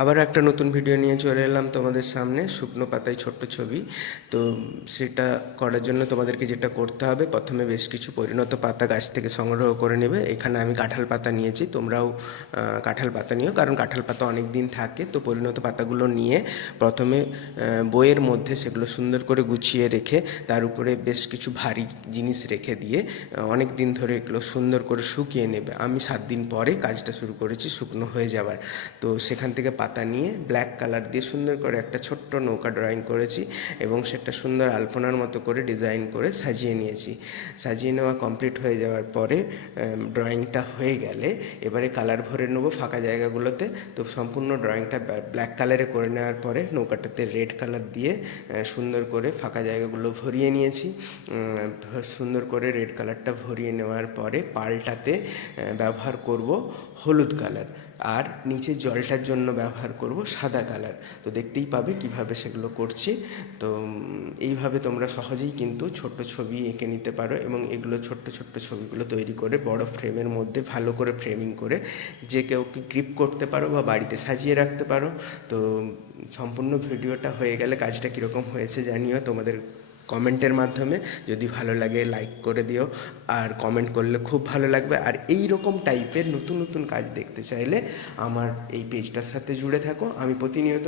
আবার একটা নতুন ভিডিও নিয়ে চলে এলাম তোমাদের সামনে, শুকনো পাতায় ছোট্ট ছবি। তো সেটা করার জন্য তোমাদেরকে যেটা করতে হবে, প্রথমে বেশ কিছু পরিণত পাতা গাছ থেকে সংগ্রহ করে নেবে। এখানে আমি কাঁঠাল পাতা নিয়েছি, তোমরাও কাঁঠাল পাতা নিও, কারণ কাঁঠাল পাতা অনেক দিন থাকে। তো পরিণত পাতাগুলো নিয়ে প্রথমে বইয়ের মধ্যে সেগুলো সুন্দর করে গুছিয়ে রেখে তার উপরে বেশ কিছু ভারী জিনিস রেখে দিয়ে অনেক দিন ধরে এগুলো সুন্দর করে শুকিয়ে নেবে। আমি 7 দিন পরে কাজটা শুরু করেছি শুকনো হয়ে যাওয়ার। তো সেখান থেকে পাতা নিয়ে ব্ল্যাক কালার দিয়ে সুন্দর করে একটা ছোট্ট নৌকা ড্রয়িং করেছি এবং সেটা সুন্দর আলপনার মতো করে ডিজাইন করে সাজিয়ে নিয়েছি। সাজিয়ে নেওয়া কমপ্লিট হয়ে যাওয়ার পরে ড্রয়িংটা হয়ে গেলে এবারে কালার ভরে নেবো ফাঁকা জায়গাগুলোতে। তো সম্পূর্ণ ড্রয়িংটা ব্ল্যাক কালারে করে নেওয়ার পরে নৌকাটাতে রেড কালার দিয়ে সুন্দর করে ফাঁকা জায়গাগুলো ভরিয়ে নিয়েছি। সুন্দর করে রেড কালারটা ভরিয়ে নেওয়ার পরে পালটাতে ব্যবহার করব হলুদ কালার, আর নিচে জলটার জন্য ব্যবহার করব সাদা কালার। তো দেখতেই পাবে কিভাবে সেগুলো করছি। তো এইভাবে তোমরা সহজেই কিন্তু ছোট্ট ছবি এঁকে নিতে পারো এবং এগুলো ছোট্ট ছোট্ট ছবিগুলো তৈরি করে বড় ফ্রেমের মধ্যে ভালো করে ফ্রেমিং করে যে কেউ ক্লিপ করতে পারো বা বাড়িতে সাজিয়ে রাখতে পারো। তো সম্পূর্ণ ভিডিওটা হয়ে গেলে কাজটা কীরকম হয়েছে জানিও তোমাদের কমেন্টের মাধ্যমে। যদি ভালো লাগে লাইক করে দিও, আর কমেন্ট করলে খুব ভালো লাগবে। আর এই রকম টাইপের নতুন নতুন কাজ দেখতে চাইলে আমার এই পেজটার সাথে জুড়ে থাকো। আমি প্রতিনিয়ত